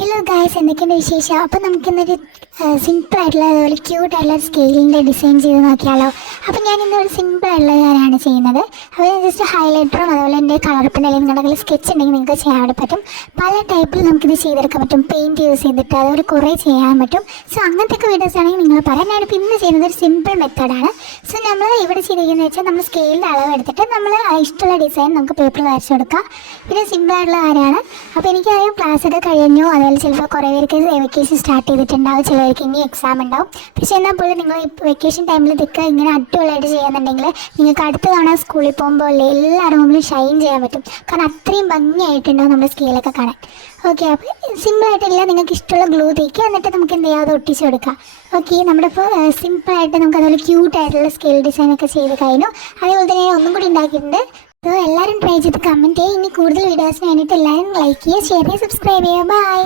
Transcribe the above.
Hello guys, എന്തൊക്കെയുണ്ട് വിശേഷം? അപ്പോൾ നമുക്കിന്നൊരു സിമ്പിളായിട്ടുള്ള അതുപോലെ ക്യൂട്ടായിട്ടുള്ള സ്കെയിലിൻ്റെ ഡിസൈൻ ചെയ്ത് നോക്കിയാലോ. അപ്പോൾ ഞാൻ ഇന്നൊരു സിമ്പിളായിട്ടുള്ള കാര്യമാണ് ചെയ്യുന്നത്. അപ്പോൾ ഞാൻ ജസ്റ്റ് ഹൈലൈറ്ററും അതുപോലെ എൻ്റെ കളർ പെൻ അല്ലെങ്കിൽ നിങ്ങളുടെ സ്കെച്ച് ഉണ്ടെങ്കിൽ നിങ്ങൾക്ക് ചെയ്യാൻ വേണ്ടി പറ്റും. പല ടൈപ്പിൽ നമുക്കിത് ചെയ്തെടുക്കാൻ പറ്റും. പെയിൻറ്റ് യൂസ് ചെയ്തിട്ട് അതുപോലെ കുറേ ചെയ്യാൻ പറ്റും. സോ അങ്ങനത്തെ വീഡിയോസ് ആണെങ്കിൽ നിങ്ങൾ പറയാം. ഞാനിപ്പോൾ ഇന്ന് ചെയ്യുന്നത് ഒരു സിമ്പിൾ മെത്തേഡാണ്. സോ നമ്മൾ ഇവിടെ ചെയ്തിരിക്കുന്നത് വെച്ചാൽ നമ്മൾ സ്കെയിലിൻ്റെ അളവ് എടുത്തിട്ട് നമ്മൾ ഇഷ്ടമുള്ള ഡിസൈൻ നമുക്ക് പേപ്പറിൽ വരച്ചു കൊടുക്കാം. പിന്നെ സിമ്പിളായിട്ടുള്ള കാര്യമാണ്. അപ്പോൾ എനിക്കറിയാം ക്ലാസ്സൊക്കെ കഴിഞ്ഞു, അതുപോലെ ചിലപ്പോൾ കുറേ പേർക്ക് വെക്കേഷൻ സ്റ്റാർട്ട് ചെയ്തിട്ടുണ്ടാവും, ചിലവർക്ക് ഇനി എക്സാം ഉണ്ടാവും. പക്ഷേ എന്നാൽ പോലും നിങ്ങൾ ഈ വെക്കേഷൻ ടൈമിൽ ഇതൊക്കെ ഇങ്ങനെ അടിപൊളിയായിട്ട് ചെയ്യുന്നുണ്ടെങ്കിൽ നിങ്ങൾക്ക് അടുത്ത തവണ സ്കൂളിൽ പോകുമ്പോൾ എല്ലാ റൂമിലും ഷൈൻ ചെയ്യാൻ പറ്റും. കാരണം അത്രയും ഭംഗിയായിട്ടുണ്ടാവും നമ്മുടെ സ്കെയിലൊക്കെ കാണാൻ. ഓക്കെ, അപ്പോൾ സിമ്പിളായിട്ടില്ല, നിങ്ങൾക്ക് ഇഷ്ടമുള്ള ഗ്ലൂ തേക്കുക, എന്നിട്ട് നമുക്ക് എന്ത് ചെയ്യാതെ ഒട്ടിച്ച് കൊടുക്കാം. ഓക്കെ, നമ്മുടെ ഇപ്പോൾ സിമ്പിളായിട്ട് നമുക്ക് അതുപോലെ ക്യൂട്ടായിട്ടുള്ള സ്കെയിൽ ഡിസൈനൊക്കെ ചെയ്ത് കഴിഞ്ഞു. അതേപോലെ തന്നെ ഞാൻ ഒന്നും കൂടി ഉണ്ടാക്കിയിട്ടുണ്ട്. അപ്പോൾ എല്ലാവരും ട്രൈ ചെയ്ത് കമൻറ്റ് ചെയ്യുക. ഇനി കൂടുതൽ വീഡിയോസിന് വേണ്ടിയിട്ട് എല്ലാവരും ലൈക്ക് ചെയ്യുക, ഷെയർ ചെയ്യുക, സബ്സ്ക്രൈബ് ചെയ്യുക. ബൈ.